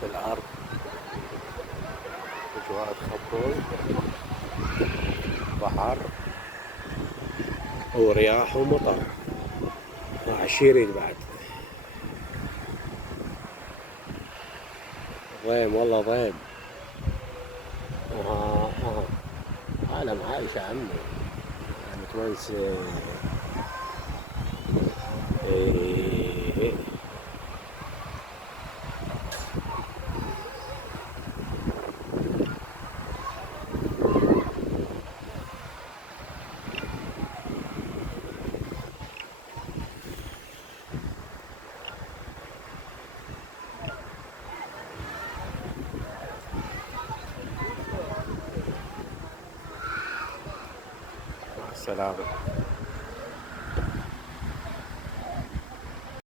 في الأرض، أجواء خضراء، بحر ورياح ومطر وعشيرة بعد. ضيم والله ضيم. عالم عايش يا عمي. متونس. إيه. مع السلامة.